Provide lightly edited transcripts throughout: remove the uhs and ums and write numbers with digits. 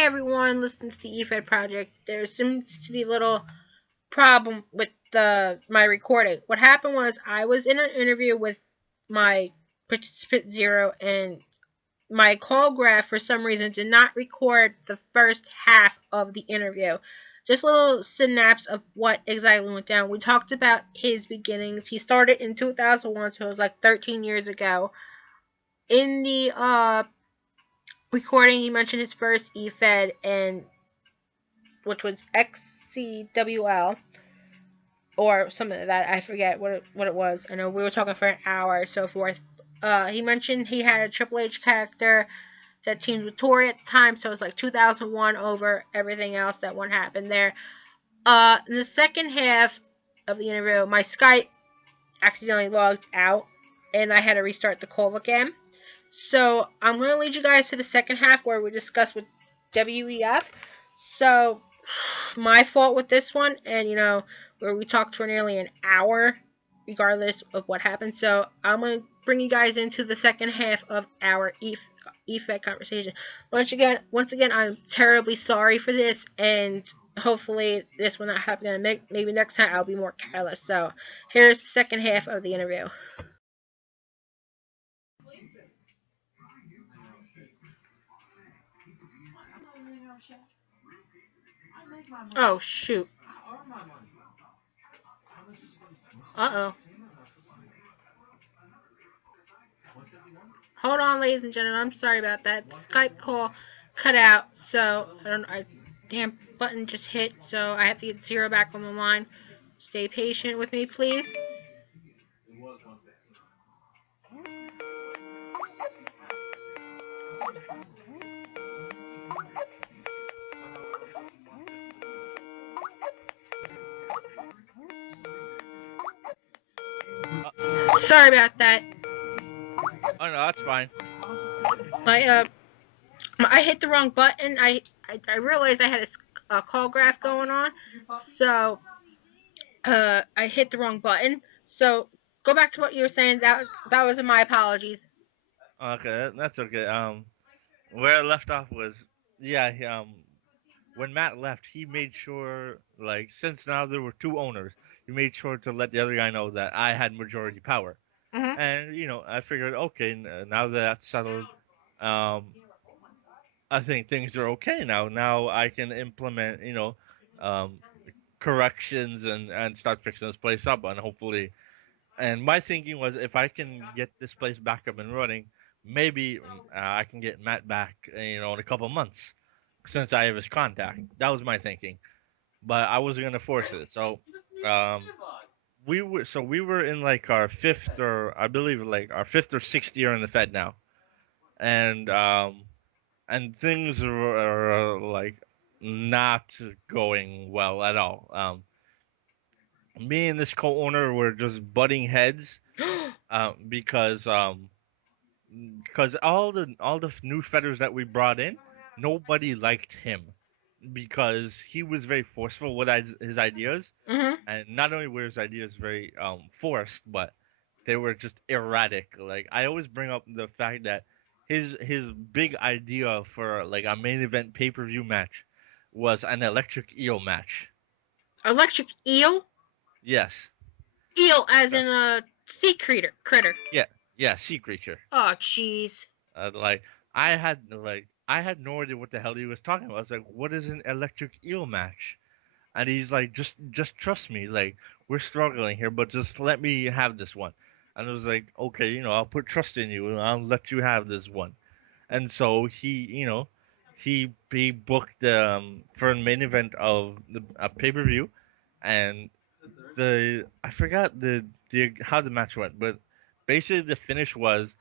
Hey everyone, listening to the Efed project. There seems to be a little problem with my recording. What happened was I was in an interview with my participant zero, and my call graph for some reason did not record the first half of the interview. Just a little synapse of what exactly went down. We talked about his beginnings. He started in 2001, so it was like 13 years ago. In the recording, he mentioned his first Efed, and which was XCWL or something like that. I forget what it was. I know we were talking for an hour or so forth. He mentioned he had a Triple H character that teamed with Tori at the time, so it was like 2001 over everything else that one happened there. In the second half of the interview, my Skype accidentally logged out, and I had to restart the call again. So I'm going to lead you guys to the second half where we discuss with WEF. So my fault with this one, and where we talked for nearly an hour regardless of what happened. So I'm going to bring you guys into the second half of our Efed conversation. Once again, I'm terribly sorry for this, and hopefully this will not happen again. Maybe next time I'll be more careless. So here's the second half of the interview. Oh shoot. Uh-oh. Hold on, ladies and gentlemen. I'm sorry about that. The Skype call cut out, so damn button just hit, so I have to get Zero back on the line. Stay patient with me, please. Sorry about that. Oh no, that's fine. I hit the wrong button. I realized I had a call graph going on, so I hit the wrong button. So go back to what you were saying. That was my apologies. Okay, that's okay. Where I left off was, yeah, when Matt left, he made sure, like, since now there were two owners, he made sure to let the other guy know that I had majority power. Mhm. And I figured, okay, now that that's settled, um, I think things are okay now. Now I can implement, um, corrections and start fixing this place up, and hopefully. And my thinking was, if I can get this place back up and running, maybe I can get Matt back, in a couple months, since I have his contact. That was my thinking, but I wasn't gonna force it. So, um, we were in like our fifth, or I believe like our fifth or sixth year in the Fed now, and things are like not going well at all. Me and this co-owner were just butting heads, because all the new feathers that we brought in, nobody liked him because he was very forceful with his ideas, Mhm. and not only were his ideas very forced, but they were just erratic. Like, I always bring up the fact that his big idea for like a main event pay-per-view match was an electric eel match. Electric eel. Yes. Eel, as Uh, in a sea critter. yeah, yeah, sea creature. Oh, jeez. Like, I had no idea what the hell he was talking about. I was like, "What is an electric eel match?" And he's like, "Just trust me. Like, we're struggling here, but just let me have this one." And I was like, "Okay, I'll put trust in you, and I'll let you have this one." And so he booked for a main event of the pay-per-view, and I forgot the how the match went, but basically the finish was,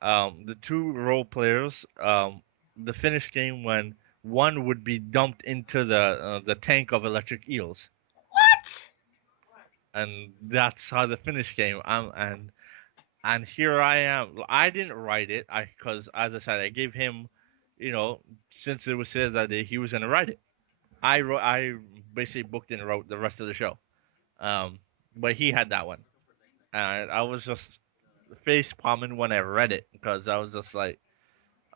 the two role players, the finish game when one would be dumped into the tank of electric eels, What? and that's how the finish came. And here I am. I didn't write it, because as I said, I gave him, since it was said that he was gonna write it. I basically booked and wrote the rest of the show. Um, but he had that one, and I was just face palming when I read it, because I was just like,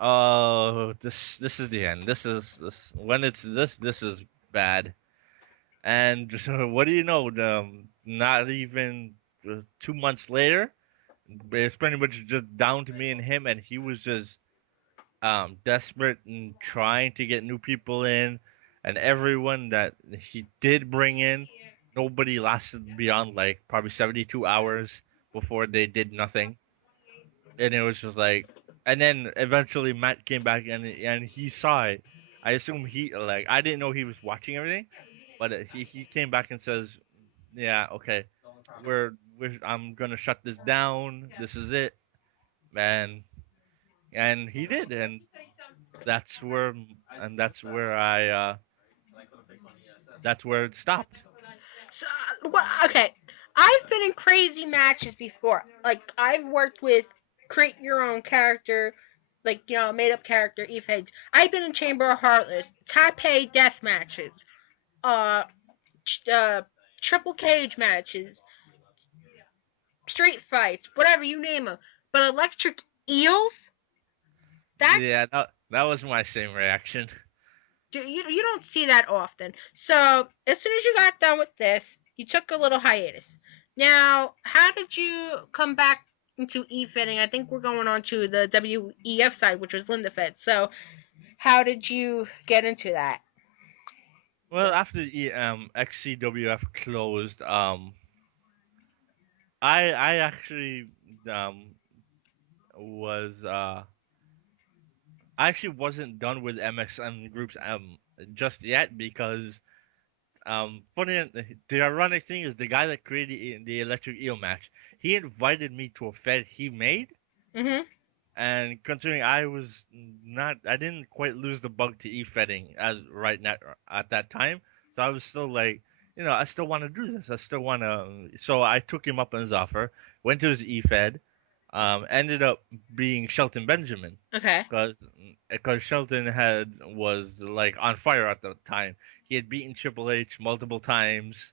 Oh, this is the end. This when it's this is bad. And what do you know? Not even 2 months later, it's pretty much just down to me and him, and he was just desperate and trying to get new people in, and everyone that he did bring in, nobody lasted beyond like probably 72 hours before they did nothing, and it was just like, and then eventually Matt came back and he saw it. I assume he like I didn't know he was watching everything, but he came back and says, yeah, okay, we're I'm gonna shut this down. This is it, man, and he did, that's where that's where that's where it stopped. So, well, okay, I've been in crazy matches before. Like I've worked with create your own character, like made up character Efed. I've been in Chamber of Heartless, Taipei death matches, uh, triple cage matches, street fights, whatever you name them. But electric eels, that Yeah, that was my same reaction. you don't see that often. So as soon as you got done with this, you took a little hiatus. Now, how did you come back into Efeding? I think we're going on to the WEF side, which was Linda Fed. So how did you get into that? Well, after XCWF closed, I actually um was I actually wasn't done with MXM groups just yet because funny the ironic thing is the guy that created the Electric Eel match, he invited me to a fed he made. Mm-hmm. And considering I was not, I didn't quite lose the bug to e-fetting as right now at that time, so I was still like, I still want to do this. I still want to. So I took him up on his offer, went to his e-fed, ended up being Shelton Benjamin, Okay. because Shelton was like on fire at the time. He had beaten Triple H multiple times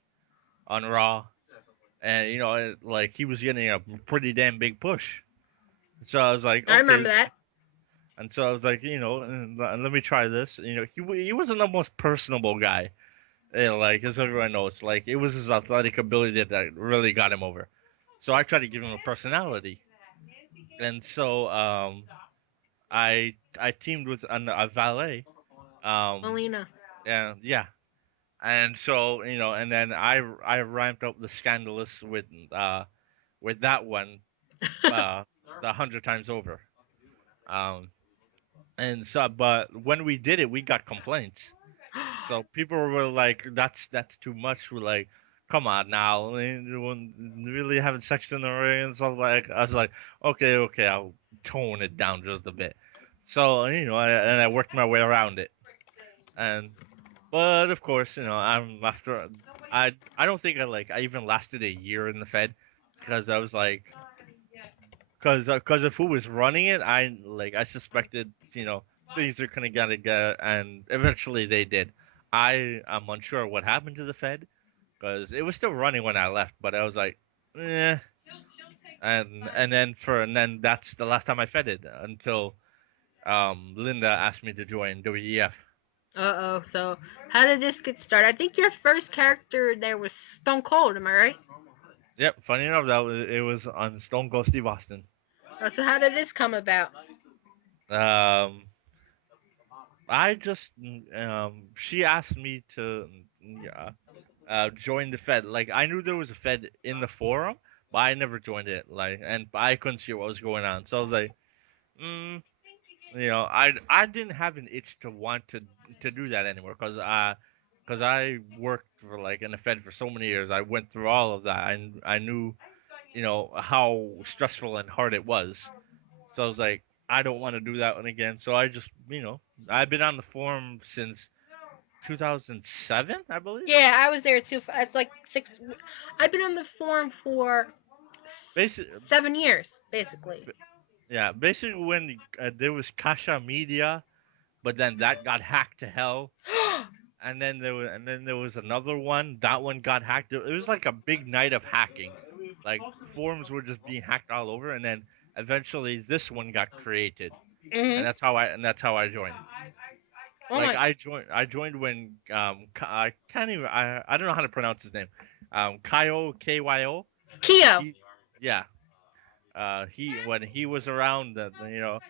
on Raw, and like he was getting a pretty damn big push. So I was like, I okay, remember that. and so I was like, let me try this. He wasn't the most personable guy, like as everyone knows. Like it was his athletic ability that really got him over. So I tried to give him a personality, and so I teamed with a valet, um, Melina. and yeah, and so and then I ramped up the scandalous with that one uh 100 times over. Um, and so but when we did it, we got complaints. So people were like, "That's too much." We're like, "Come on now, you really having sex in the ring?" And so I was like, "Okay, I'll tone it down just a bit." So and I worked my way around it. And but of course, I'm after I don't think I even lasted a year in the Fed because I was like, because of who was running it, I suspected things are gonna get, and eventually they did. I'm unsure what happened to the Fed because it was still running when I left, but I was like, eh. And then that's the last time I fed it until Linda asked me to join WEF. Uh oh. So how did this get started? I think your first character there was Stone Cold. Am I right? Yep, funny enough, it was on Stone Cold Steve Austin. So how did this come about? Um, I just she asked me to join the Fed. Like I knew there was a Fed in the forum, but I never joined it. Like, and I couldn't see what was going on. So I was like, mm, I didn't have an itch to want to do that anymore because I worked for like in the Fed for so many years. I went through all of that. I knew how stressful and hard it was. So I was like, I don't want to do that one again. So I just I've been on the forum since 2007, I believe. Yeah, I was there too. It's like 6. I've been on the forum for Basically, 7 years, basically. yeah, basically when there was Kasha Media, but then that got hacked to hell, and then there was another one. That one got hacked. It was like a big night of hacking. Like forums were just being hacked all over, and then eventually this one got created. Mhm. and that's how I joined. Oh Like my. I joined when I can't even I don't know how to pronounce his name. Kyo Kyo. Kyo. He yeah. He when he was around and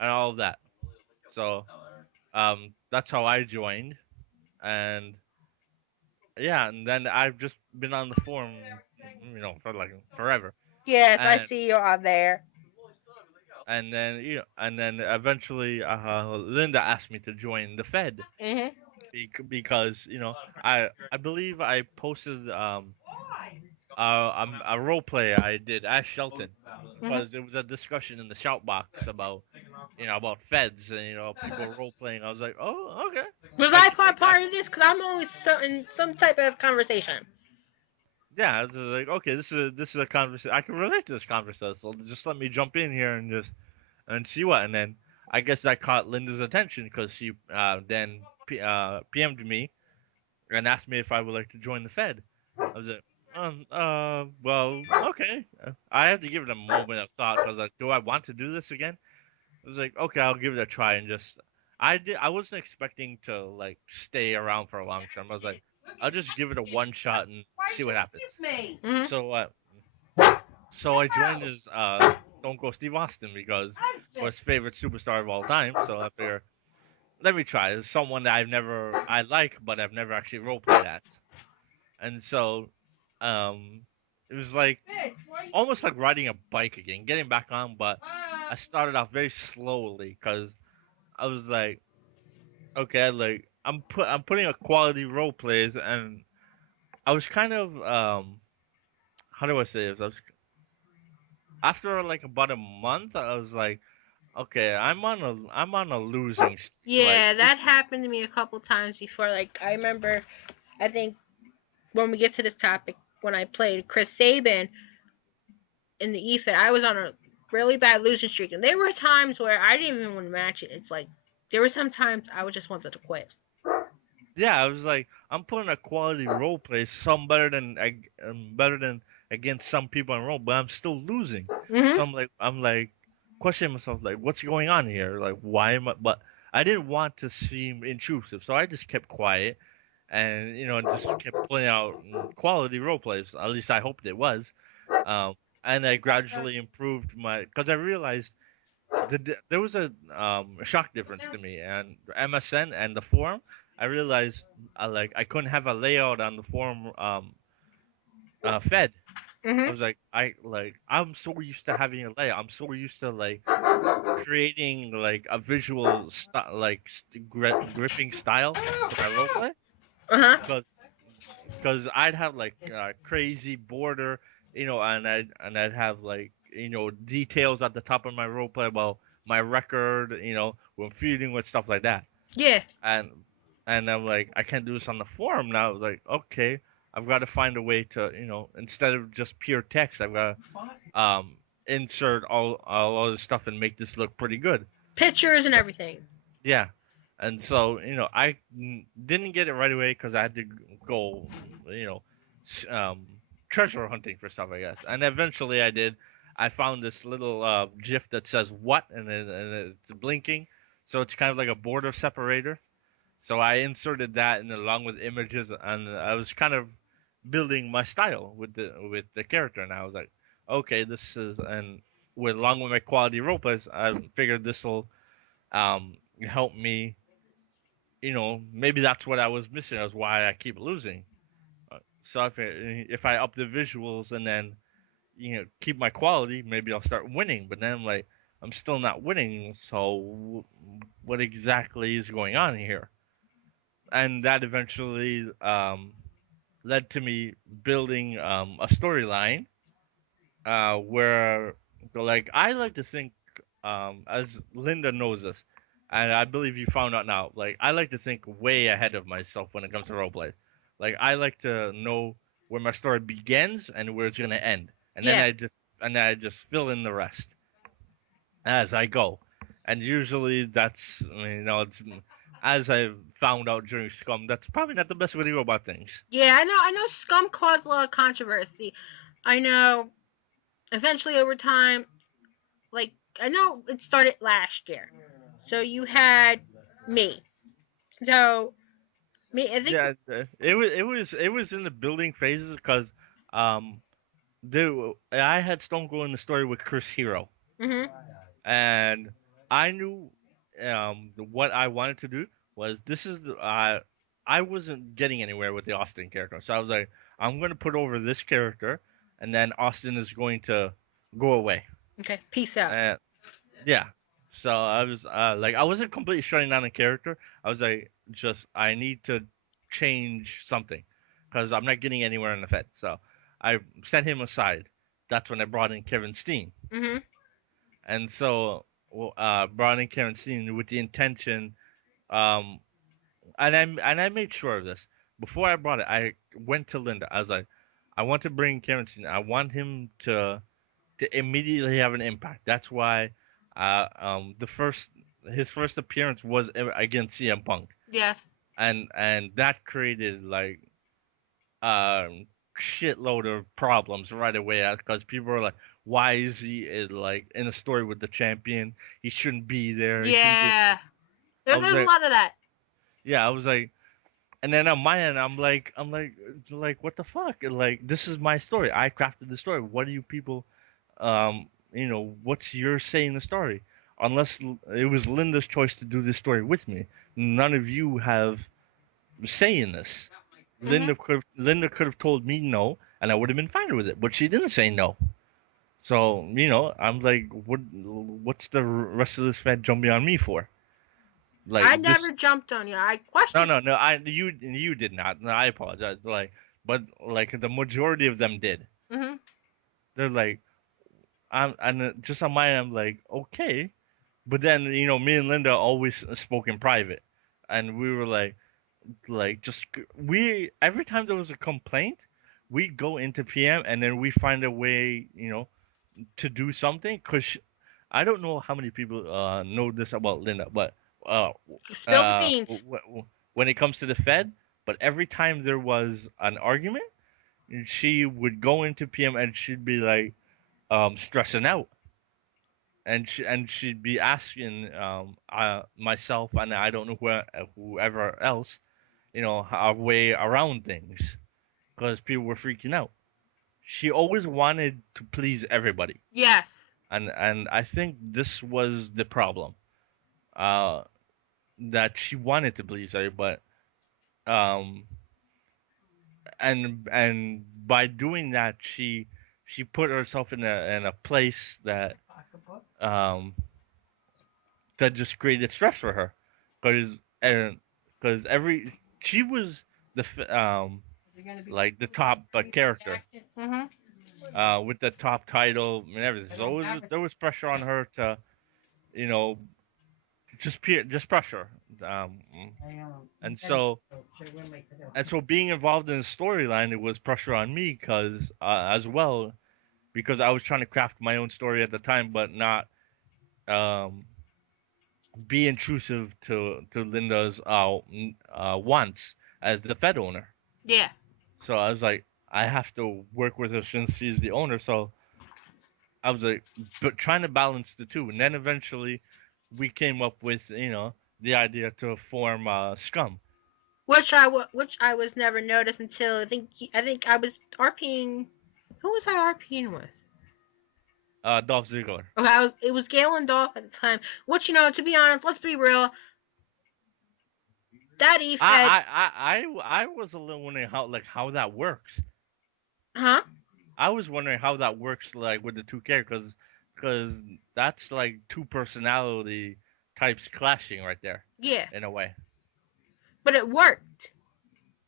all of that. So that's how I joined, and yeah, and then I've just been on the forum, for like forever, Yes, I and see you on there. and then eventually Linda asked me to join the Fed Mhm. because I believe I posted a role play I did as Shelton Mhm. because there was a discussion in the shout box about about feds and people role playing. I was like, oh, okay. Was I I just like I part of this? Cause I'm always in some type of conversation. Yeah, I was like, okay, this is a conversation. I can relate to this conversation. So just let me jump in here and just and see what. And then I guess that caught Linda's attention because she then PM'd me and asked me if I would like to join the Fed. I was like, well, okay. I had to give it a moment of thought because like, do I want to do this again? I was like, okay, I'll give it a try and just. I wasn't expecting to like stay around for a long time. I was like, I'll just give it a one shot and see what happens. Mhm. So so I joined as Stone Cold Steve Austin because for his favorite superstar of all time. So I figure let me try. It's someone that I like, but I've never actually role played as. And so, um, it was like almost like riding a bike again, getting back on. But I started off very slowly because I was like, okay, like I'm putting a quality role plays, and I was kind of how do I say this? After like about a month, I was like, okay, I'm on a losing like Yeah, that happened to me a couple times before. Like I remember, I think when we get to this topic, when I played Chris Sabin in the Efed, I was on a really bad losing streak, and there were times where I didn't even want to match it. It's like there were some times I would just wanted to quit. yeah, I was like, I'm putting a quality role play, some better than against some people in role, but I'm still losing. So Mhm. I'm like questioning myself, like, what's going on here? Like, why am I? But I didn't want to seem intrusive, so I just kept quiet and just kept playing out quality role plays. At least I hoped it was. And I gradually improved because I realized there was a shock difference to me and MSN and the forum. I realized I couldn't have a layout on the forum fed. I Mhm. was like I'm so used to having a layout. I'm so used to like creating like a visual gripping style to my roleplay Uh huh. because I'd have like crazy border, and I'd have like details at the top of my roleplay about my record, when feuding with stuff like that, Yeah. and I'm like I can't do this on the forum now. I was like okay, I've got to find a way to instead of just pure text, I've got to insert all this stuff and make this look pretty good. Pictures and everything. Yeah. And so, I didn't get it right away because I had to go, you know, treasure hunting for stuff, I guess. And eventually I did. I found this little GIF that says what, and it's blinking. So it's kind of like a border separator. So I inserted that and along with images, and I was kind of building my style with the character. And I was like, okay, this is, and with along with my quality roleplays, I figured this will help me, maybe that's what I was missing. That's why I keep losing. So if I up the visuals and then keep my quality, maybe I'll start winning. But then I'm like, I'm still not winning. So what exactly is going on here? And that eventually led to me building a storyline where like I like to think, as Linda knows this, and I believe you found out now. Like I like to think way ahead of myself when it comes to roleplay. Like I like to know where my story begins and where it's gonna end, and then Yeah. I just fill in the rest as I go. And usually that's it's as I found out during Scum, that's probably not the best way to go about things. Yeah, I know. I know. Scum caused a lot of controversy. I know. Eventually, over time, like I know it started last year. So you had me. So me, I think. Yeah, it was in the building phases because um I had Stone Cold in the story with Chris Hero, Mhm. and I knew what I wanted to do was I wasn't getting anywhere with the Austin character, so I was like, I'm gonna put over this character, and then Austin is going to go away. Okay. Peace out. And yeah, so I was like, I wasn't completely shutting down the character. I was like, just I need to change something because I'm not getting anywhere in the Fed. So I set him aside. That's when I brought in Kevin Steen, Mhm. and so brought in Kevin Steen with the intention, um, and I made sure of this before I brought it. I went to Linda. I was like, I want to bring Kevin Steen. I want him to immediately have an impact. That's why the first his first appearance was against CM Punk, Yes. and that created like a shitload of problems right away because people are like, why is he like in a story with the champion? He shouldn't be there. He shouldn't be. Yeah. I was There's a like, lot of that. yeah, I was like, and then on my end, I'm like, what the fuck? Like, this is my story. I crafted the story. What do you people what's your say in the story? Unless it was Linda's choice to do this story with me, none of you have say in this. Mhm. Linda could have told me no, and I would have been fine with it, but she didn't say no. So I'm like, what's the rest of this fat jumping on me for? I Like never this? jumped on you. I No, questioned. no, no. You did not. No, I apologize. But like the majority of them did. Mhm. They're like, just on my end, I'm like, okay. But then, me and Linda always spoke in private, and we were like just we every time there was a complaint, we'd go into PM and then we find a way, to do something. Cause I don't know how many people know this about Linda, but uh, Spill the beans. when it comes to the Fed, but every time there was an argument, she would go into PM and she'd be like stressing out and she'd be asking myself and I don't know whoever else, our way around things because people were freaking out. She always wanted to please everybody, Yes. and I think this was the problem. Uh, that she wanted to please everybody, um, and by doing that, she put herself in a place um that just created stress for her, because and because every she was like the top character Mhm. with the top title and everything. So there was pressure on her to you know just pressure. Um, and so being involved in the storyline, it was pressure on me because as well because I was trying to craft my own story at the time, but not um be intrusive to Linda's wants as the Fed owner. Yeah. So I was like, I have to work with her since she's the owner. So I was like, but trying to balance the two, and then eventually we came up with the idea to form Scum. Which I was never noticed until I think I was RPing. Who was I RPing with? Dolph Ziggler. Okay, it was Gale and Dolph at the time. Which to be honest, let's be real. That Efed, I was a little wondering how that works. huh? I was wondering how that works like with the two characters, because that's like two personality types clashing right there, Yeah, in a way. but it worked.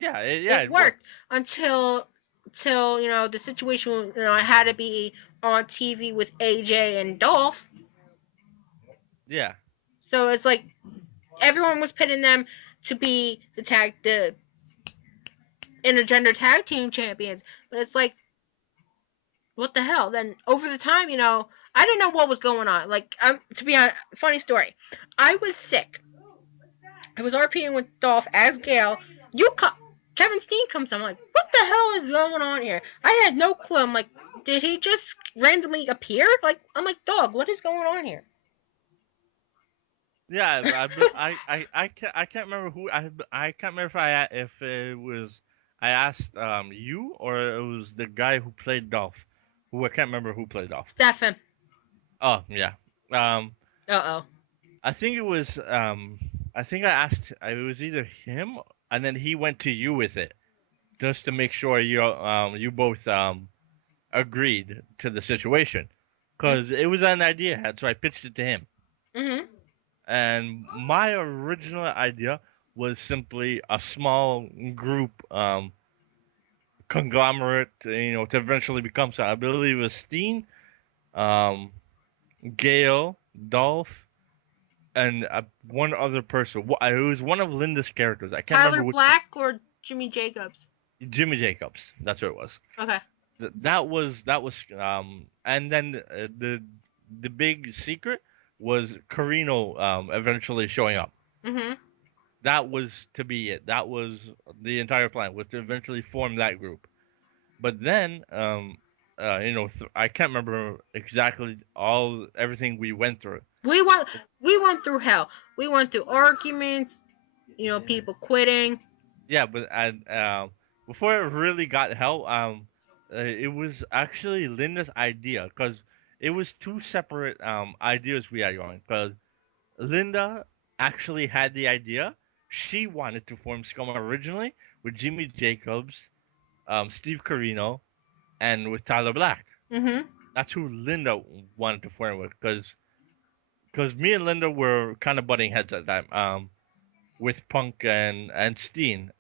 Yeah, It it worked. worked until the situation I had to be on TV with AJ and Dolph. Yeah, So it's like everyone was pitting them to be the intergender tag team champions, but it's like what the hell? Then over the time, I didn't know what was going on. Like, to be honest, funny story. I was sick. I was RPing with Dolph as Gale. Kevin Steen comes. I'm like, what the hell is going on here? I had no clue. I'm like, did he just randomly appear? Like, I'm like, dog, what is going on here? Yeah, I can't remember who I can't remember if it was I asked you or it was the guy who played Dolph, who I can't remember who played Dolph. Stefan. Oh yeah, um Uh oh. I think it was I think I asked it was either him and then he went to you with it just to make sure you both agreed to the situation because it was an idea, so I pitched it to him. Mhm. And my original idea was simply a small group conglomerate, to eventually become so. I believe it was Steen, um, Gale, Dolph, and one other person. It was one of Linda's characters. I can't Tyler remember which one. Black or Jimmy Jacobs? Jimmy Jacobs. That's what it was. Okay. That was and then the big secret was Carino eventually showing up. Mhm. That was to be it. That was the entire plan, was to eventually form that group. But then, I can't remember exactly everything we went through. We went we went through hell. We went through arguments, people quitting. Yeah, but before it really got hell, it was actually Linda's idea because it was two separate ideas we had going. Because Linda actually had the idea. She wanted to form Scum originally with Jimmy Jacobs, Steve Carino, and with Tyler Black. Mhm. That's who Linda wanted to form with, because me and Linda were kind of butting heads at that with Punk and Steen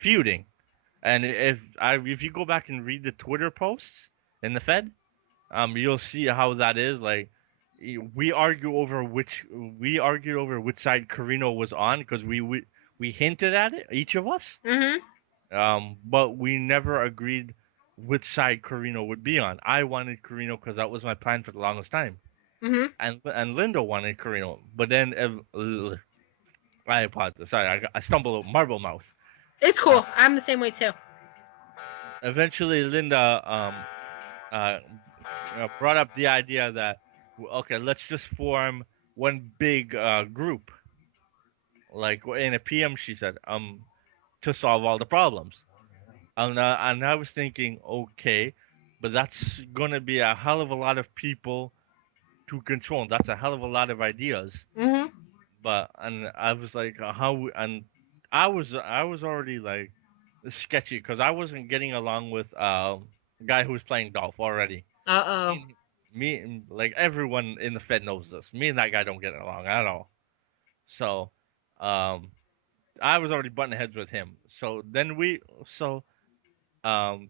feuding. And if you go back and read the Twitter posts in the Fed, you'll see how that is. Like we argued over which side Carino was on because we hinted at it, each of us. Mhm. But we never agreed which side Carino would be on. I wanted Carino because that was my plan for the longest time, Mhm. and Linda wanted Carino. But then I apologize. Sorry, I stumbled. Marble mouth. It's Uh, cool. I'm the same way too. Eventually, Linda uh, brought up the idea that okay, let's just form one big group, like in a PM. She said, to solve all the problems. And I was thinking, okay, but that's gonna be a hell of a lot of people to control. That's a hell of a lot of ideas. Mhm. But and I was like, and I was already like sketchy because I wasn't getting along with the guy who was playing Dolph already. Uh Me, oh. and- like everyone in the Fed knows this. Me and that guy don't get along at all. So, um, I was already butting heads with him. So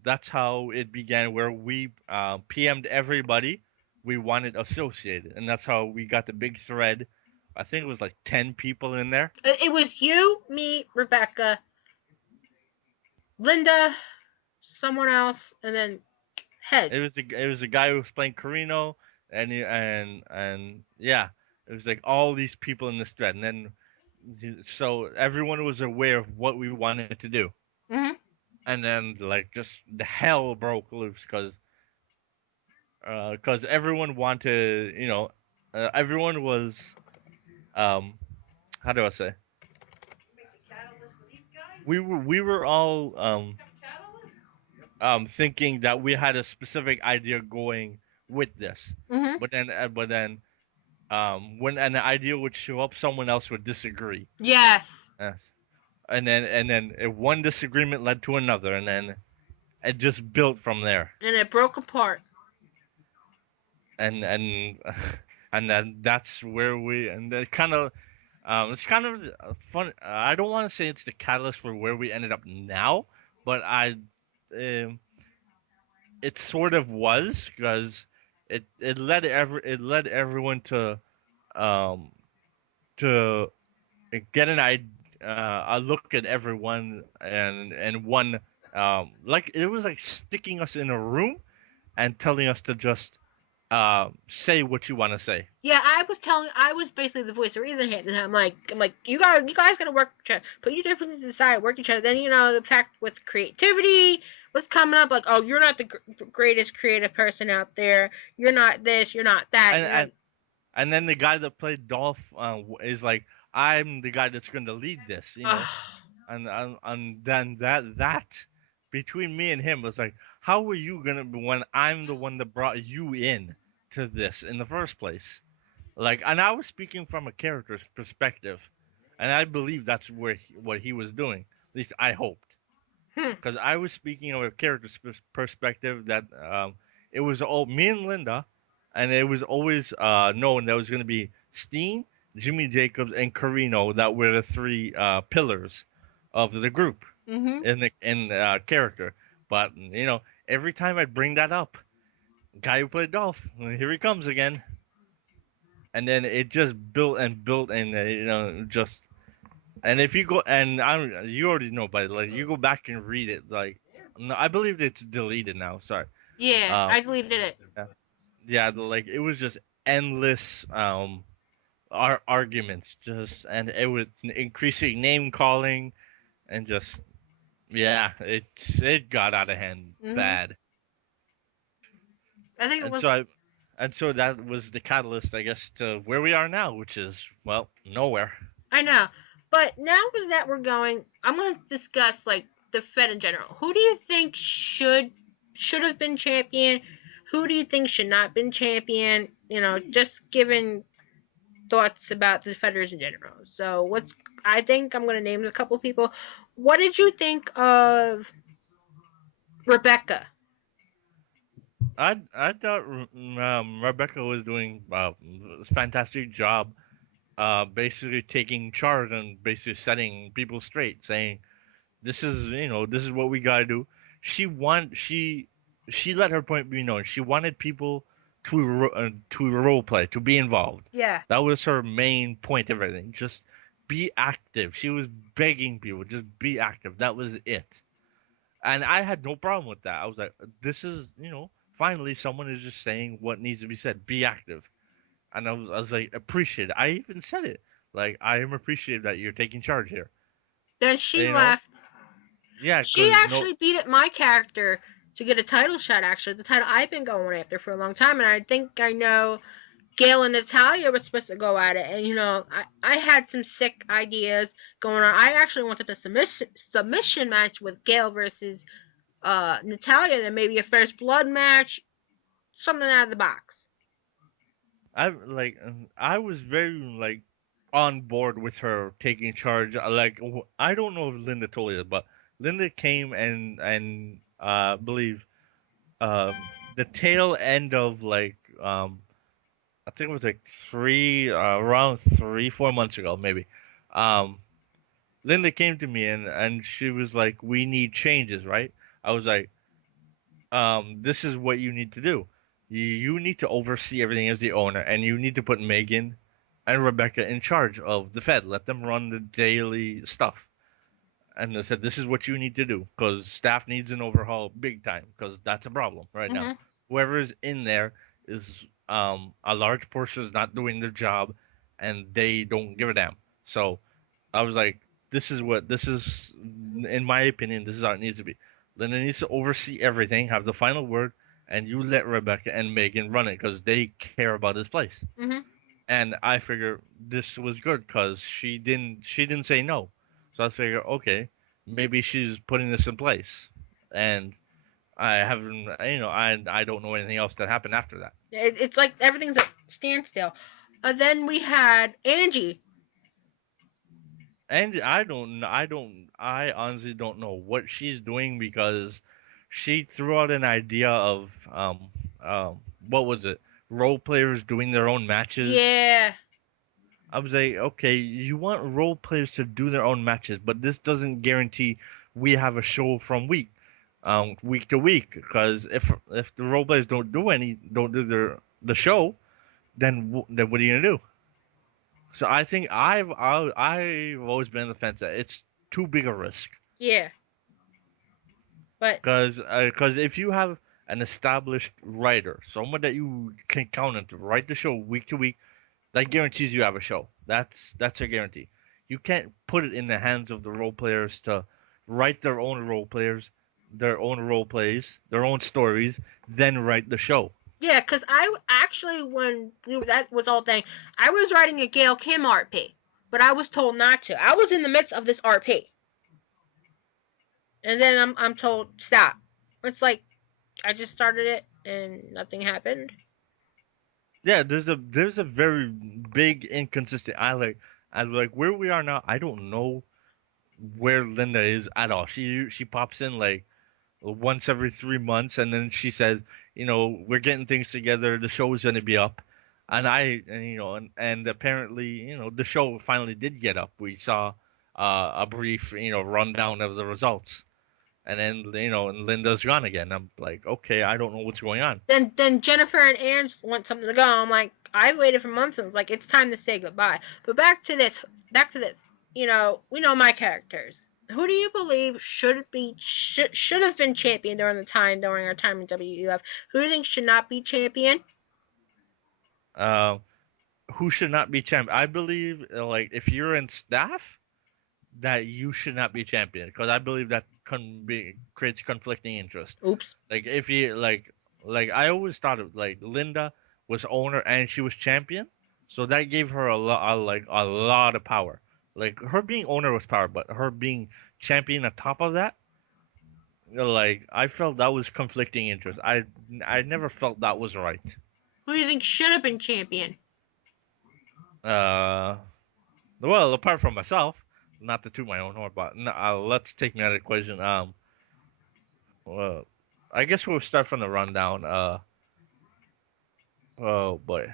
that's how it began, where we PM'd everybody we wanted associated, and that's how we got the big thread. I think it was like 10 people in there. It was you, me, Rebecca, Linda, someone else, and then heads. It was a guy who was playing Carino, and yeah, it was like all these people in this thread, and then so everyone was aware of what we wanted to do, Mhm. and then like just the hell broke loose because everyone wanted, everyone was um how do I say, we were all thinking that we had a specific idea going with this, Mhm. but then when an idea would show up, someone else would disagree. Yes. Yes. And then one disagreement led to another, and then it just built from there. And it broke apart. And and then that's where we and that kind of it's kind of fun. I don't want to say it's the catalyst for where we ended up now, but um, it sort of was because it led everyone um to get a look at everyone and one like it was like sticking us in a room and telling us to just say what you want to say. Yeah, I was basically the voice of reason here. And I'm like, you guys gotta work each other, put your differences aside, work each other. Then the fact with creativity was coming up, like, oh, you're not the greatest creative person out there. You're not this. You're not that. And and and then the guy that played Dolph is like, I'm the guy that's going to lead this, Ugh. and then that between me and him was like, how are you gonna be when I'm the one that brought you in to this in the first place? Like, and I was speaking from a character's perspective, and I believe that's what he was doing. At least I hoped, Hmm. because I was speaking of a character's perspective that it was all me and Linda, and it was always known that it was going to be Steen, Jimmy Jacobs, and Carino that were the three pillars of the group Mhm. in character. But every time I bring that up, guy who played Dolph, here he comes again, and then it just built and built, and just. And if you go and you already know, but like you go back and read it, like no, I believe it's deleted now. Sorry. Yeah, Um, I deleted it. yeah, yeah, like it was just endless arguments, just and it was increasing name calling and just yeah, it got out of hand Mhm. bad. I think it And was. so I and so that was the catalyst, I guess, to where we are now, which is well nowhere. I know, but now that we're going, I'm going to discuss like the Fed in general. Who do you think should have been champion? Who do you think should not have been champion? Just giving thoughts about the Fedders in general. So I think I'm going to name a couple people. What did you think of Rebecca? I thought Rebecca was doing a fantastic job, basically taking charge and basically setting people straight, saying this is what we gotta do. She let her point be known. She wanted people to role play, to be involved. Yeah. That was her main point of everything. Just be active. She was begging people, just be active. That was it. And I had no problem with that. I was like, this is, finally someone is just saying what needs to be said. Be active. And I was like, appreciate it. I even said it. Like, I am appreciative that you're taking charge here. Then she You know? left. Yeah, She cause no, actually beat up my character to get a title shot. Actually, the title I've been going after for a long time, and I think I know Gail and Natalia were supposed to go at it, and I had some sick ideas going on. I actually wanted a submission match with Gail versus Natalia, and maybe a first blood match, something out of the box. I was very like on board with her taking charge. Like, I don't know if Linda told you, but Linda came and believe the tail end of like I think it was like around 3 4 months ago maybe. Um, Linda came to me and she was like, "We need changes, right?" I was like, "This is what you need to do. You need to oversee everything as the owner, and you need to put Meagan and Rebecca in charge of the Fed. Let them run the daily stuff." And they said, "This is what you need to do because staff needs an overhaul big time because that's a problem right now. Mhm. Whoever is in there is a large portion is not doing their job, and they don't give a damn." So I was like, this is, in my opinion, this is how it needs to be. Linda needs to oversee everything, have the final word, and you let Rebecca and Meagan run it because they care about this place. Mhm. And I figure this was good because she didn't say no. So I figure, okay, maybe she's putting this in place. And I haven't, I don't know anything else that happened after that. It's like everything's at standstill. Then we had Angie. And I honestly don't know what she's doing because she threw out an idea of what was it? Role players doing their own matches. Yeah. I was like, okay, you want role players to do their own matches, but this doesn't guarantee we have a show from week to week. Because if the role players don't do the show, then what are you gonna do? So I think I've always been on the fence that it's too big a risk. Yeah. But Because if you have an established writer, someone that you can count on to write the show week to week, that guarantees you have a show. That's a guarantee. You can't put it in the hands of the role players to write their own role players, their own role plays, their own stories, then write the show. Yeah, because I actually, when that was all thing, I was writing a Gail Kim RP, but I was told not to. I was in the midst of this RP, and then I'm told stop. It's like I just started it and nothing happened. Yeah, there's a very big inconsistent. I like where we are now. I don't know where Linda is at all. She pops in like once every 3 months, and then she says, we're getting things together. The show is gonna be up, and apparently, the show finally did get up. We saw a brief, rundown of the results, and then and Linda's gone again. I'm like, okay, I don't know what's going on. Then Jennifer and Aaron want something to go. I'm like, I waited for months and it's like it's time to say goodbye. But back to this. Back to this. We know my characters. Who do you believe should have been champion during our time in WUF? Who do you think should not be champion? Uh, who should not be champ? I believe like if you're in staff, that you should not be champion because I believe that creates conflicting interest. Oops. Like if you like I always thought of like Linda was owner and she was champion, so that gave her a lot of power. Like her being owner was power, but her being champion on top of that, like I felt that was conflicting interest. I never felt that was right. Who do you think should have been champion? Uh, well, apart from myself, not to toot my own horn, but let's take me out of the equation. Well, I guess we'll start from the rundown. Oh boy.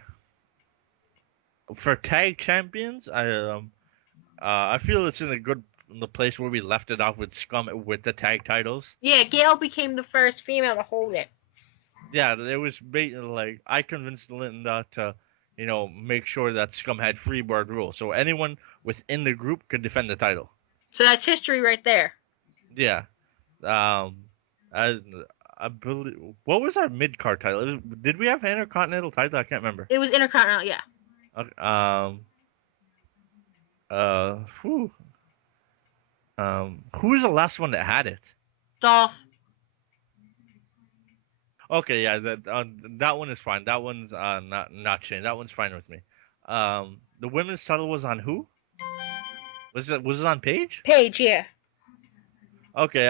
For tag champions, I feel it's in the place where we left it off with Scum with the tag titles. Yeah, Gail became the first female to hold it. Yeah, it was like I convinced Linda to, make sure that Scum had freeboard rule, so anyone within the group could defend the title. So that's history right there. Yeah. Um, I I believe what was our mid card title? Did we have an intercontinental title? I can't remember. It was Intercontinental, yeah. Okay, whew, who was the last one that had it? Dolph. Okay, yeah, that one is fine. That one's not changed. That one's fine with me. The women's title was on who? Was it on Paige? Paige, yeah. Okay,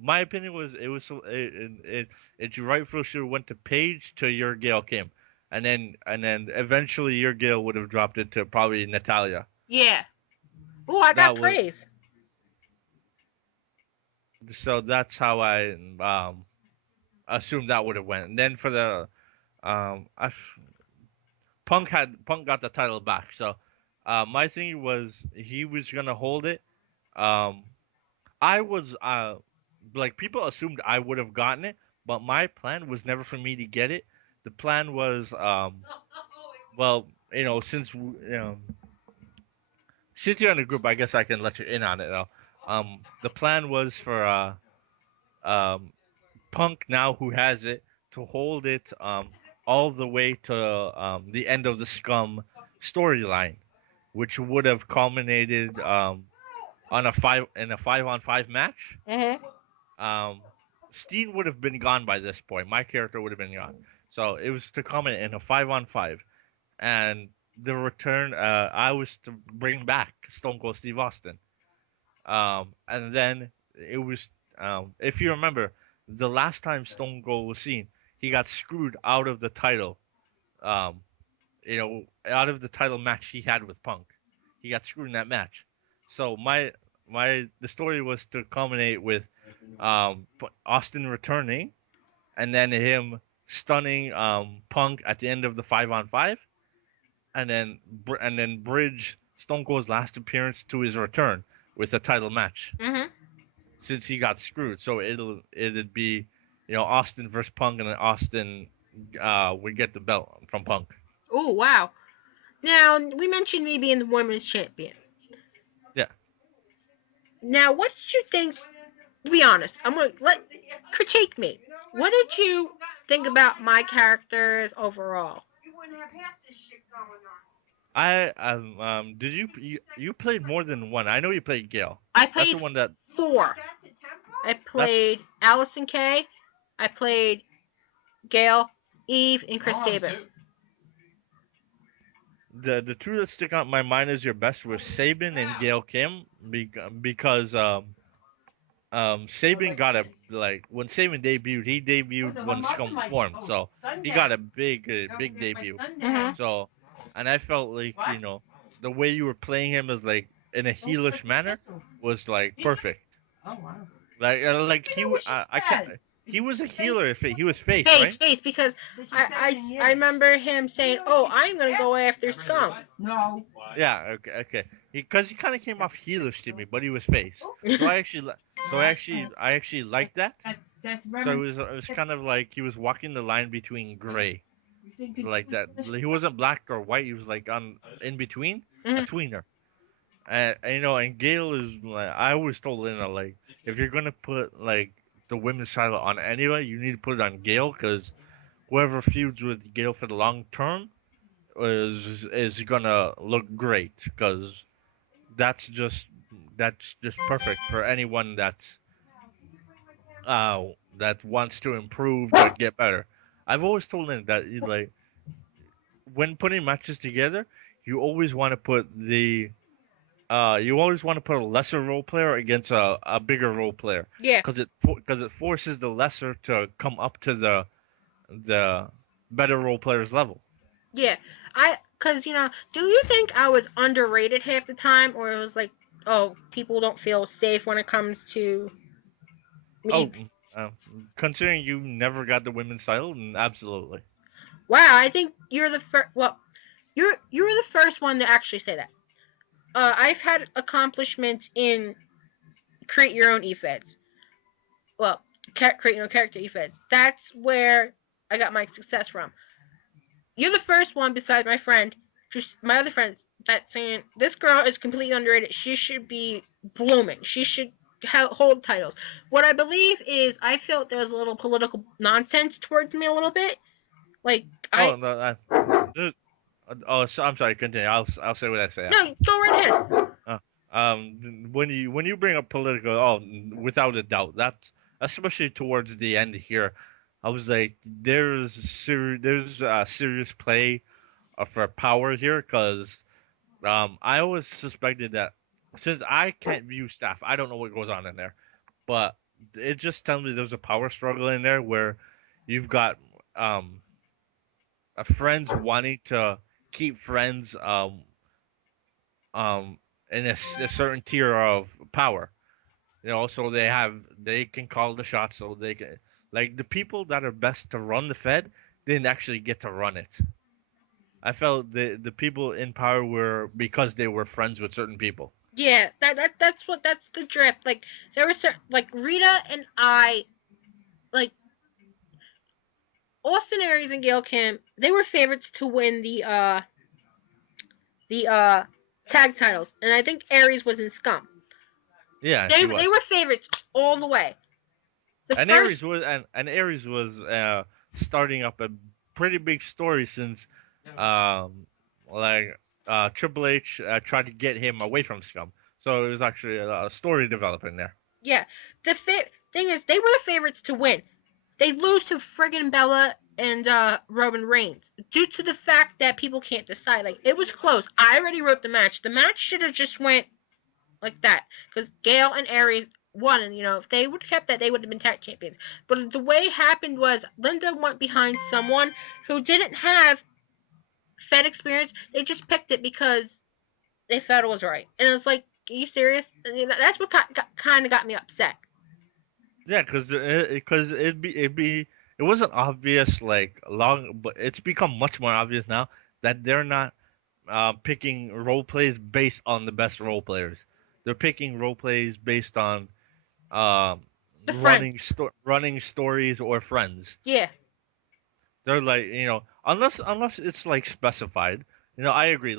my opinion was it was it rightfully should have went to Paige to your Gail Kim, and then eventually your Gail would have dropped it to probably Natalia. Yeah. Oh, I got That was praise. so that's how I assumed that would have went. And then for the I Punk got the title back. So my thing was he was gonna hold it. Um, I was like people assumed I would have gotten it, but my plan was never for me to get it. The plan was well, since you're in the group, I guess I can let you in on it though. The plan was for um Punk now who has it to hold it all the way to the end of the Scum storyline, which would have culminated on a 5-on-5 match. Mm-hmm. Um, Steen would have been gone by this point. My character would have been gone. So it was to culminate in a 5-on-5, and the return. I was to bring back Stone Cold Steve Austin. And then it was, if you remember, the last time Stone Cold was seen, he got screwed out of the title. Um, out of the title match he had with Punk, he got screwed in that match. So the story was to culminate with Austin returning, and then him stunning Punk at the end of the 5-on-5, and then bridge Stone Cold's last appearance to his return with a title match Mm-hmm. since he got screwed. So it'd be Austin versus Punk, and then Austin would get the belt from Punk. Oh, wow. Now, we mentioned me being the women's champion. Yeah. Now, what did you think? be honest. I'm gonna let critique me. What did you think about my characters overall? Did you played more than one? I know you played Gale. I That's the played one that four. I that's played Allison Kay. I played Gail, Eve, and Chris Sabin. the two that stick out in my mind as your best were Sabin and Gail Kim because Saban got a like when Saban debuted, he debuted when Scum formed, so he got a big debut. Mhm. So, and I felt like the way you were playing him as like in a heelish manner was like perfect. Like I can't. He was a healer if he was face, Face, right? face, because I remember him saying, "Oh, I'm gonna go after Scum." Yeah, okay. Because he kind of came off heelish to me, but he was face. So I actually liked that. So it was kind of like he was walking the line between gray, like that. He wasn't black or white. He was like on in between, a Mhm. tweener. And Gail is like I always told Lena like if you're gonna put like the women's title on anybody, you need to put it on Gail because whoever feuds with Gail for the long term is gonna look great because that's just that's just perfect for anyone uh that wants to improve to get better. I've always told them that like when putting matches together, you always want to put you always want to put a lesser role player against a bigger role player Yeah, because it forces the lesser to come up to the better role player's level. yeah. Cause do you think I was underrated half the time, or it was like, oh, people don't feel safe when it comes to Oh, me? uh, considering you never got the women's title, absolutely. Wow, I think you're the first. Well, you were the first one to actually say that. I've had accomplishments in create your own Efeds. Well, create your own character Efeds. That's where I got my success from. You're the first one, besides my friend, just my other friends, that saying this girl is completely underrated. She should be blooming. She should hold titles. What I believe is I felt there was a little political nonsense towards me a little bit. Like Oh I no, I'm sorry. Continue. I'll say what I say after. no, go right ahead. Uh, when you bring up political, without a doubt, that's especially towards the end here. I was like, there's serious play for power here, because I always suspected that since I can't view staff, I don't know what goes on in there, but it just tells me there's a power struggle in there where you've got um friends wanting to keep friends um in a certain tier of power. So they can call the shots, so they can like the people that are best to run the Fed didn't actually get to run it. I felt the people in power were because they were friends with certain people. Yeah, that's the drift. Like there was certain, like Rita and I, like Austin Aries and Gail Kim, they were favorites to win the tag titles, and I think Aries was in Scum. Yeah, They she they was. were favorites all the way. The And first, Aries was starting up a pretty big story since um like Triple H tried to get him away from Scum. So it was actually a story developing there. yeah, the thing is, they were the favorites to win. They lose to friggin' Bella and Roman Reigns due to the fact that people can't decide. Like it was close. I already wrote the match. The match should have just went like that because Gail and Aries won, and if they would have kept that, they would have been tag champions. But the way it happened was Linda went behind someone who didn't have Fed experience. They just picked it because they felt it was right, and it was like, are you serious? And, that's what kind of got me upset. Yeah, because it wasn't obvious like long, but it's become much more obvious now that they're not picking role plays based on the best role players. They're picking role plays based on um, The friends, running stories or friends. yeah, They're like unless it's like specified. I agree.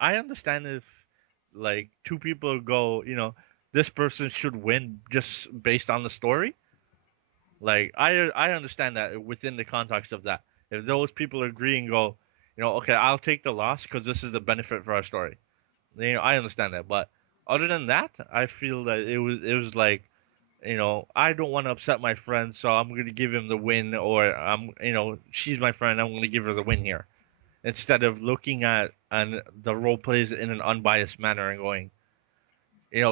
I understand if like two people go. this person should win just based on the story. Like I understand that within the context of that, if those people agree and go, okay, I'll take the loss because this is the benefit for our story. I understand that, but other than that, I feel that it was like, I don't want to upset my friend, so I'm gonna give him the win, or she's my friend, I'm gonna give her the win here, instead of looking at and the role plays in an unbiased manner and going,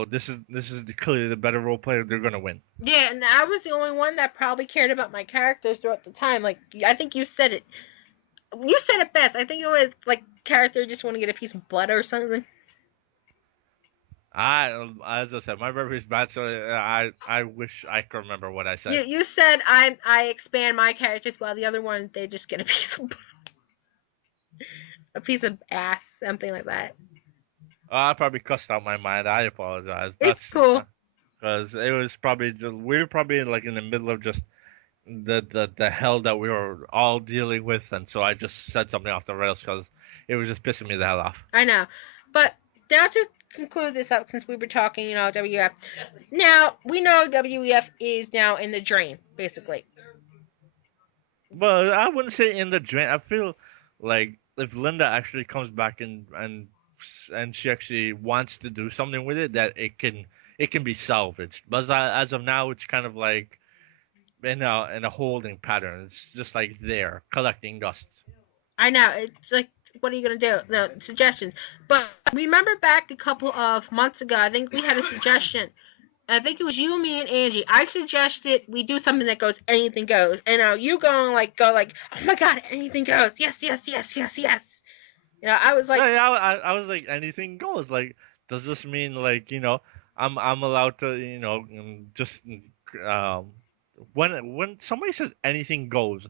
this is clearly the better role player, they're gonna win. Yeah, and I was the only one that probably cared about my characters throughout the time. Like, I think you said it. You said it best. I think it was like character just want to get a piece of blood or something. As I said, my memory is bad, so I wish I could remember what I said. You said I expand my characters while the other one they just get a piece of a piece of ass, something like that. I probably cussed out my mind. I apologize. It's That's cool. because it was probably just, we were probably like in the middle of just the hell that we were all dealing with, and so I just said something off the rails because it was just pissing me the hell off. I know, but now to conclude this up, since we were talking, WF. Now we know WEF is now in the drain, basically. But I wouldn't say in the drain. I feel like if Linda actually comes back and she actually wants to do something with it, that it can be salvaged. But as of now, it's kind of like in a holding pattern. It's just like there collecting dust. I know, it's like, what are you gonna do? No suggestions. But remember back a couple of months ago, I think we had a suggestion. I think it was you, me, and Angie. I suggested we do something that goes anything goes, and now you go like, oh my god, anything goes. Yes, yes, yes, yes, yes. I was like, Yeah, I was like anything goes. Like, does this mean like I'm allowed to just um when somebody says anything goes,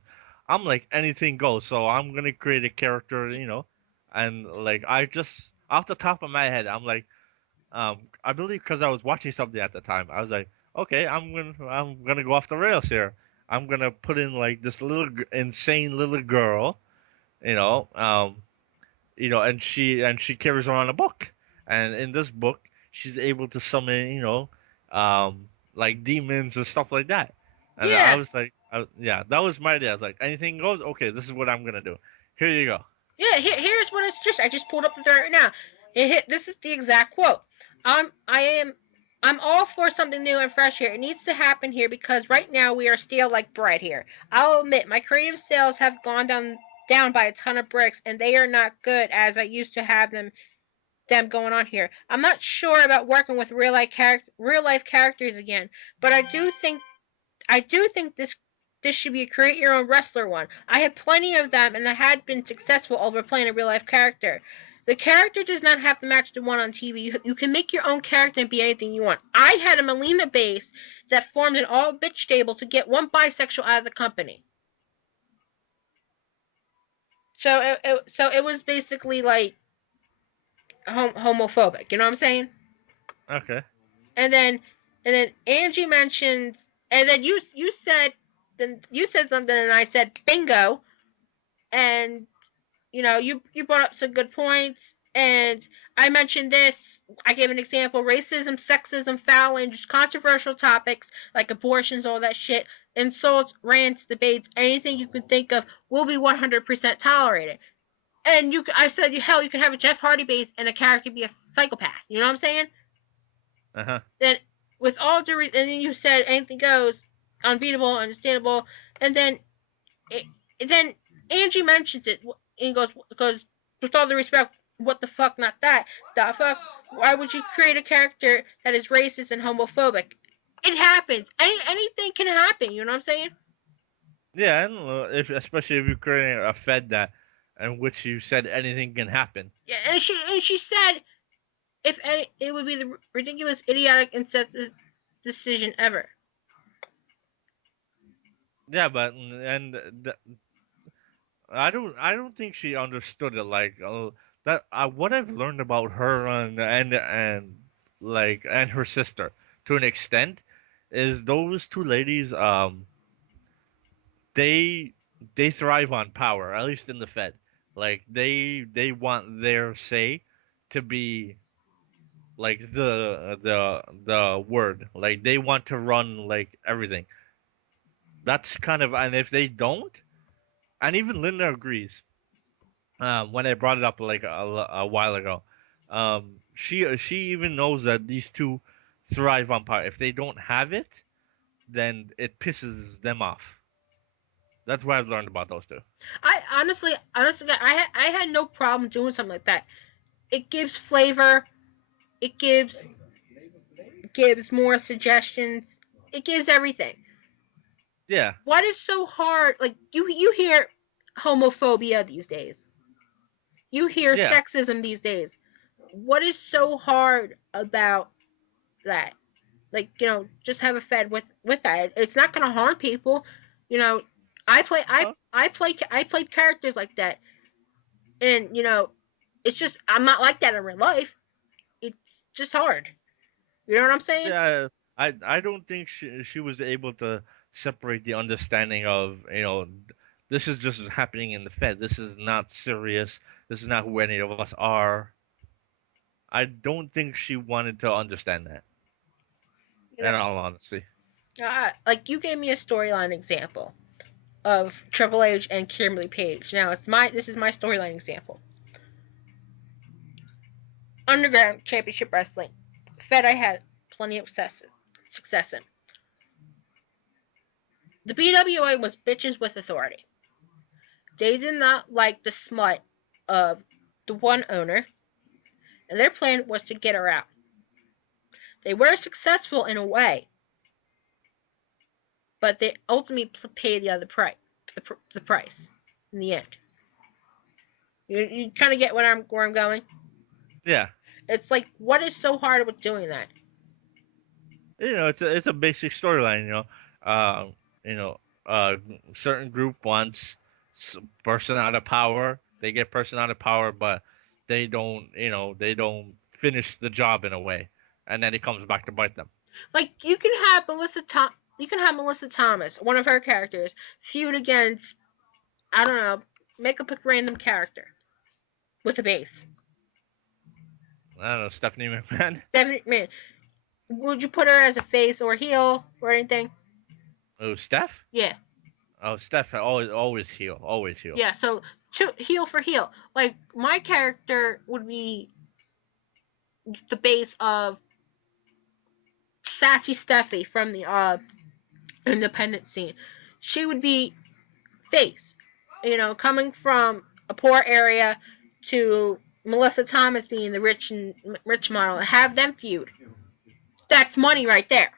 I'm like anything goes. So I'm gonna create a character, and like I just off the top of my head, I'm like I believe because I was watching something at the time, I was like, okay, I'm gonna go off the rails here. I'm gonna put in like this little insane little girl, you know, um and she carries around a book, and in this book she's able to summon like demons and stuff like that. And I yeah, was like, yeah, that was my idea. I was like, anything goes. Okay, this is what I'm gonna do. Here you go. yeah. Here's what it's just. I just pulled up the dirt right now. This is the exact quote. I am. I'm all for something new and fresh here. It needs to happen here because right now we are stale like bread here. I'll admit my creative sales have gone down by a ton of bricks, and they are not good as I used to have them going on here. I'm not sure about working with real life characters again, but I do think this should be a create your own wrestler one. I had plenty of them and I had been successful over playing a real life character. The character does not have to match the one on TV. You can make your own character and be anything you want. I had a Melina base that formed an all bitch stable to get one bisexual out of the company. So it was basically like homophobic. You know what I'm saying? Okay. And then Angie mentioned, and then you said something, and I said bingo, and you brought up some good points, and I mentioned this. I gave an example: racism, sexism, fouling, just controversial topics like abortions, all that shit, insults, rants, debates, anything you can think of will be 100% tolerated. And I said, hell, you can have a Jeff Hardy base and a character be a psychopath. You know what I'm saying? Uh huh. Then with all due and then you said anything goes, unbeatable, understandable, and it, then Angie mentions it and goes with all the respect, what the fuck, not that, the fuck. Why would you create a character that is racist and homophobic? It happens. Anything can happen. You know what I'm saying? Yeah, and if especially if you're creating a Fed that in which you said anything can happen. Yeah, and she said if any, it would be the ridiculous, idiotic, insensitive decision ever. Yeah, but I don't think she understood it like that. What I've learned about her and like and her sister to an extent is those two ladies they they thrive on power, at least in the Fed. Like they want their say to be like the word. Like they want to run like everything. That's kind of, and if they don't, and even Linda agrees. When I brought it up like a while ago, she even knows that these two thrive on power. If they don't have it, then it pisses them off. That's what I've learned about those two. I honestly, I had no problem doing something like that. It gives flavor. It gives more suggestions. It gives everything. Yeah, What is so hard? Like you hear homophobia these days. You hear yeah. sexism these days. What is so hard about that? Like, just have a fed with that. It's not gonna harm people. You know, I play I Huh? I played characters like that, and it's just I'm not like that in real life. It's just hard. You know what I'm saying? Yeah, I don't think she was able to separate the understanding of, this is just happening in the Fed. This is not serious. This is not who any of us are. I don't think she wanted to understand that, You in know, all honesty. like you gave me a storyline example of Triple H and Kimberly Page. Now this is my storyline example. Underground Championship Wrestling. Fed I had plenty of success in. The BWA was bitches with authority. They did not like the smut of the one owner, and their plan was to get her out. They were successful in a way, but they ultimately paid the other price. The price in the end. You kind of get where I'm going. Yeah, It's like, what is so hard with doing that? it's a basic storyline. Uh, you know, uh, certain group wants person out of power. They get person out of power, but they don't finish the job in a way, and then it comes back to bite them. Like you can have Melissa Thomas, one of her characters, feud against, I don't know, make up a random character with a base. I don't know, Stephanie McMahon. Stephanie, man, would you put her as a face or heel or anything? Oh, Steph. Yeah, Oh, Steph. Always heel. Always heel. yeah. So heel for heel. Like my character would be the base of Sassy Steffi from the independent scene. She would be face. Coming from a poor area to Melissa Thomas being the rich model. Have them feud. That's money right there.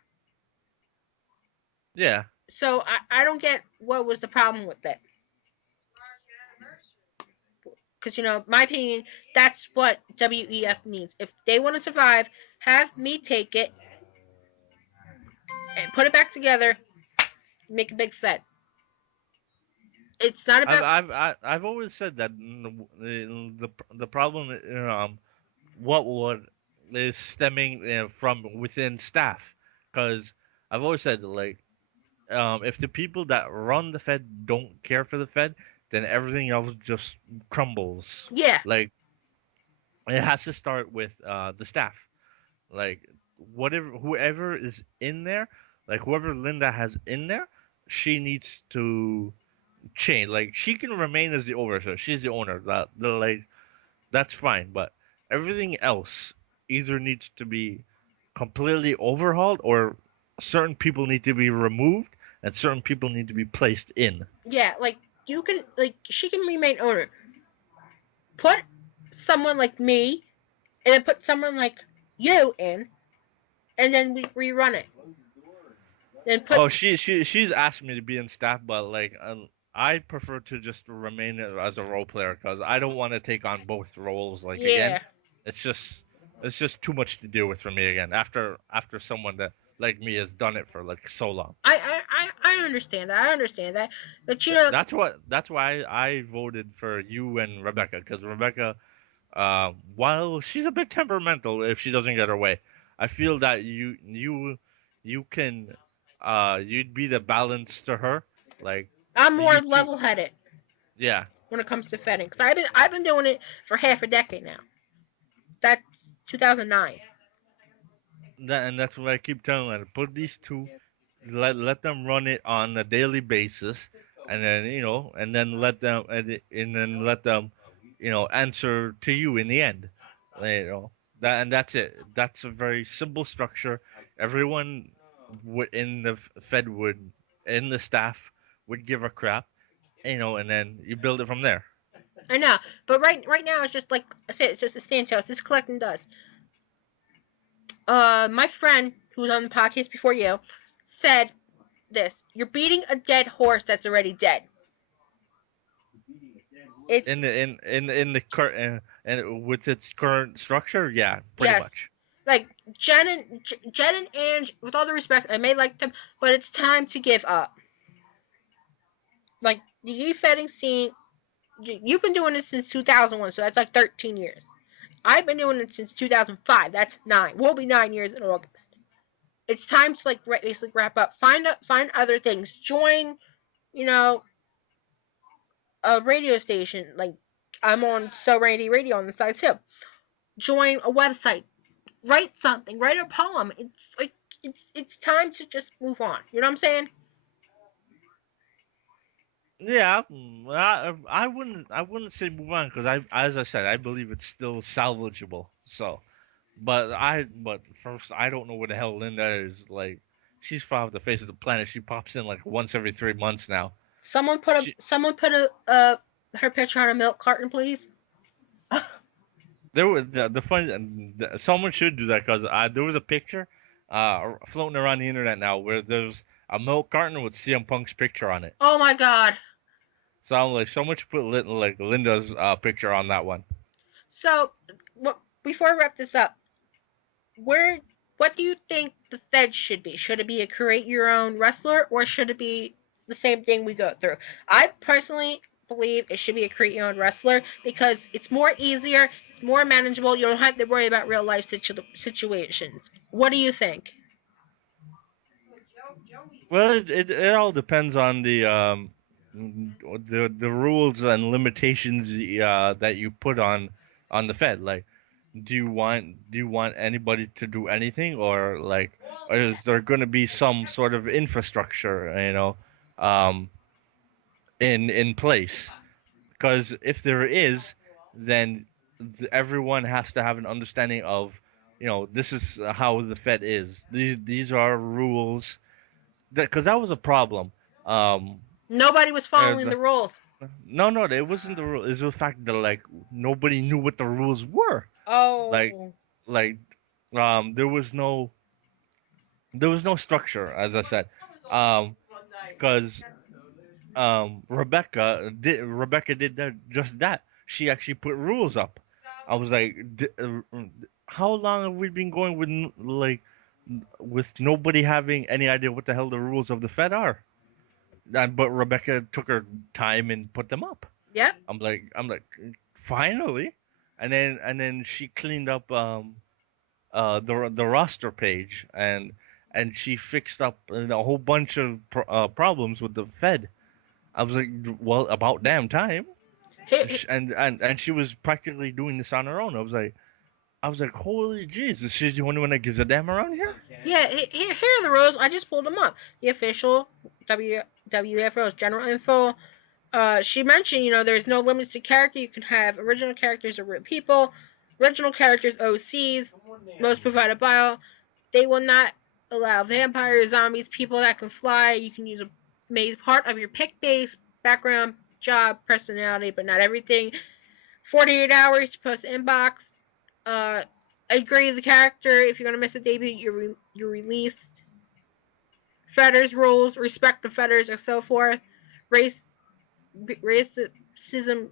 Yeah. So I don't get what was the problem with it. Because, my opinion, that's what WEF needs. If they want to survive, have me take it and put it back together, make a big fed. It's not I've about. I've I've always said that the problem, what is stemming, from within staff, because I've always said, like, if the people that run the Fed don't care for the Fed, then everything else just crumbles. Yeah, Like, it has to start with the staff. Like, whatever, whoever is in there, like whoever Linda has in there, she needs to change. Like, she can remain as the owner, so she's the owner. That's fine, but everything else either needs to be completely overhauled, or certain people need to be removed and certain people need to be placed in. yeah. Like she can remain owner. Put someone like me, and then put someone like you in, and then we rerun it. Then put. Oh, she's asked me to be in staff, but like, I prefer to just remain as a role player because I don't want to take on both roles like again. Yeah, It's just it's just too much to deal with for me again after someone that like me has done it for like so long. I understand that. I understand that. But That's why I voted for you and Rebecca, because Rebecca, while she's a bit temperamental if she doesn't get her way, I feel that you can, you'd be the balance to her. Like, I'm more you keep level-headed yeah. when it comes to fetting, because I've been doing it for half a decade now. That's 2009. and that's what I keep telling them. Put these two, let them run it on a daily basis, and then let them, answer to you in the end. That's it. That's a very simple structure. Everyone in the Fed would in the staff would give a crap, and then you build it from there. I know, but right now it's just like I said, it's just a standstill. It's just collecting dust. My friend who was on the podcast before you said this: "You're beating a dead horse that's already dead." It's In the current and with its current structure, yeah, pretty yes, much. like Jen and Ange. With all the respect, I may like them, but it's time to give up. Like the Efeding scene, you've been doing this since 2001, so that's like 13 years. I've been doing it since 2005. That's 9. We'll be 9 years in August. It's time to like basically wrap up. Find other things. Join, you know, a radio station. Like I'm on So Randy Radio on the side too. Join a website. Write something. Write a poem. It's like it's time to just move on. You know what I'm saying? Yeah, I wouldn't say move on because as I said, I believe it's still salvageable. So, but first, I don't know where the hell Linda is. Like, she's far off the face of the planet. She pops in like once every 3 months now. She Someone put a her picture on a milk carton, please. there was the funny someone should do that because there was a picture floating around the internet now where there's a milk carton with CM Punk's picture on it. Oh my god. So I'm like, someone should put like Linda's picture on that one. So, before I wrap this up, where what do you think the Fed should be? Should it be a create your own wrestler, or should it be the same thing we go through? I personally believe it should be a create your own wrestler because it's more easier, it's more manageable. You don't have to worry about real life situations. What do you think? Well, it all depends on the rules and limitations that you put on the Fed. Like, do you want anybody to do anything, or is there going to be some sort of infrastructure, um, in place? Because if there is, then everyone has to have an understanding of, this is how the Fed is. These are rules. Because that was a problem. Um, Nobody was following the rules. no, it wasn't the rule. It's the fact that like nobody knew what the rules were. Like, Oh, like, there was no structure, as I said. Because Rebecca did that. She actually put rules up. I was like, how long have we been going with nobody having any idea what the hell the rules of the Fed are? But Rebecca took her time and put them up. yep. I'm like, finally, and then she cleaned up the roster page, and she fixed up a whole bunch of problems with the Fed. I was like, well, about damn time. And she was practically doing this on her own. I was like, holy jeez, is she the only one that gives a damn around here? Yeah, here are the rules. I just pulled them up. The official WWF general info. She mentioned, there's no limits to character. You can have original characters or real people. Original characters, OCs, most provided bio. They will not allow vampires, zombies, people that can fly. You can use a made part of your pick base, background, job, personality, but not everything. 48 hours to post inbox. Uh, agree the character. If you're gonna miss a debut, you're released. Fetters rules, respect the fetters, and so forth. Race racism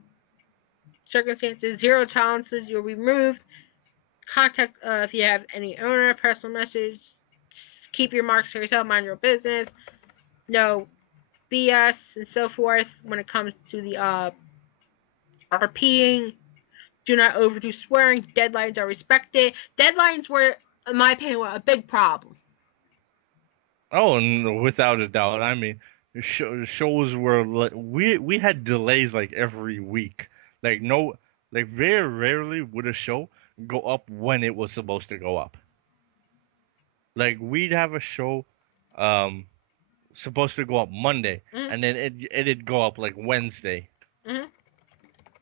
circumstances, zero tolerances, you're removed. Contact if you have any owner, personal message. Keep your marks to yourself, mind your business. No BS and so forth when it comes to the RPing. Do not overdo swearing. Deadlines are respected. Deadlines were, in my opinion, a big problem. Oh, without a doubt. I mean, shows were we had delays like every week. Like no, very rarely would a show go up when it was supposed to go up. Like we'd have a show, um, supposed to go up Monday, Mhm. and then it'd go up like Wednesday, Mhm.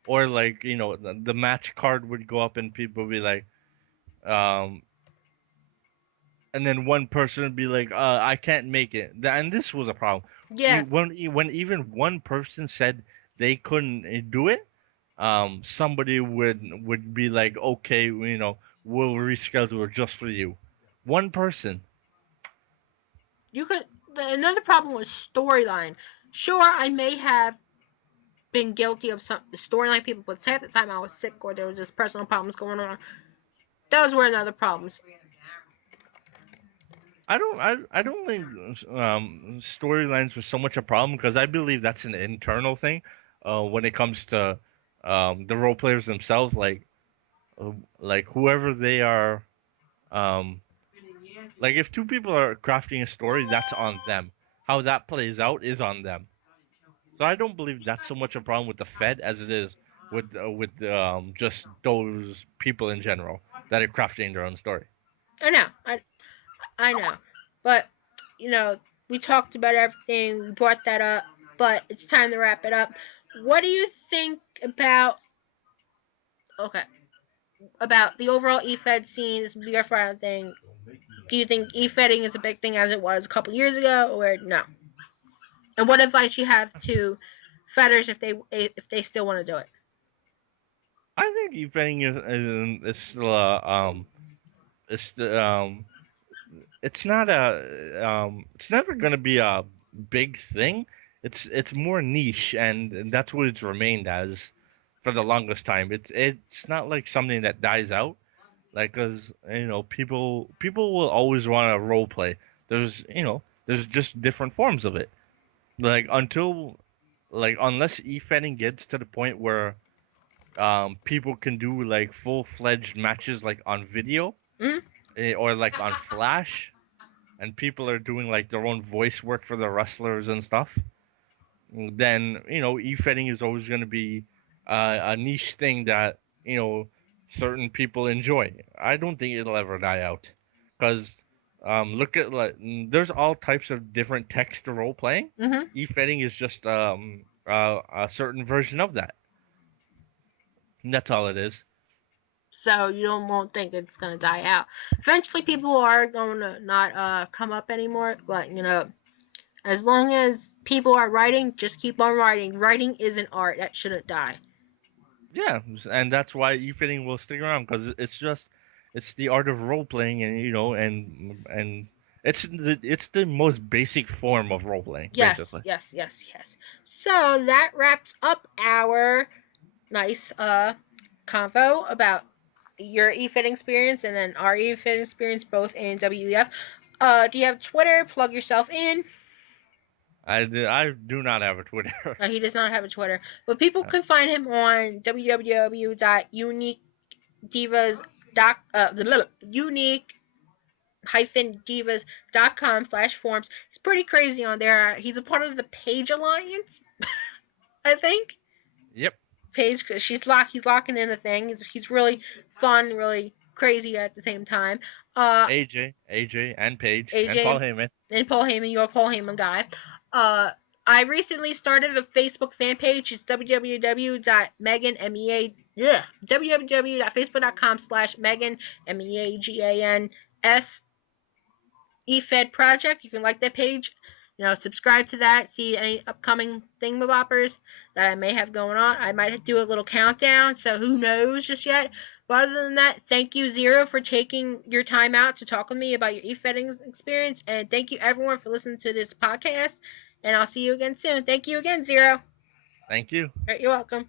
or like the match card would go up, and people would be like, um, and then one person would be like, I can't make it. And this was a problem. Yes. When even one person said they couldn't do it, somebody would be like, okay, we'll reschedule it just for you. One person. You could. Another problem was storyline. Sure, I may have been guilty of some storyline people, but say at the time I was sick or there was just personal problems going on. Those were another problems. I don't think storylines were so much a problem because I believe that's an internal thing. When it comes to the role players themselves, uh, like whoever they are, um, like if two people are crafting a story, that's on them. How that plays out is on them. So I don't believe that's so much a problem with the Fed as it is with just those people in general that are crafting their own story. I know. I know. But you know, we talked about everything. We brought that up, but it's time to wrap it up. What do you think about okay about the overall Efed scene? This will be our final thing. Do you think Efeding is a big thing as it was a couple years ago, or no? And what advice you have to fetters if they still want to do it? I think Efeding is still it's it's not it's never gonna be a big thing. It's more niche, and that's what it's remained as for the longest time. It's not like something that dies out. Like, cause people will always want to role play. There's just different forms of it. Like unless e-fanning gets to the point where people can do like full-fledged matches like on video, Mm-hmm. or like on Flash, and people are doing like their own voice work for the wrestlers and stuff, then e-fetting is always going to be a niche thing that certain people enjoy. I don't think it'll ever die out, because look at like there's all types of different text to role playing. Mm-hmm. E-fetting is just a certain version of that. And that's all it is. So you don't won't think it's gonna die out. Eventually, people are going to not come up anymore. But as long as people are writing, just keep on writing. Writing is an art that shouldn't die. Yeah, and that's why e-fitting will stick around, because it's the art of role playing, and it's the most basic form of role playing, Yes, basically. yes, yes, yes. So that wraps up our nice convo about your e-fitting experience and then our e-fitting experience both in WEF. Do you have Twitter? Plug yourself in. I do not have a Twitter. He does not have a Twitter, but people can find him on unique-divas.com/forums. He's pretty crazy on there. He's a part of the Page Alliance, I think. Yep. Page, because he's locking in a thing. He's really fun, really crazy at the same time. Uh, AJ, and Paige, and Paul AJ Heyman. and Paul Heyman, you're a Paul Heyman guy. Uh, I recently started a Facebook fan page. It's www.meagans Efed project. You can like that page. Subscribe to that. See any upcoming thingamaboppers that I may have going on. I might do a little countdown, so who knows just yet. But other than that, thank you, Zero, for taking your time out to talk with me about your e-fetting experience. And thank you, everyone, for listening to this podcast. And I'll see you again soon. Thank you again, Zero. All Thank you. right, you're welcome.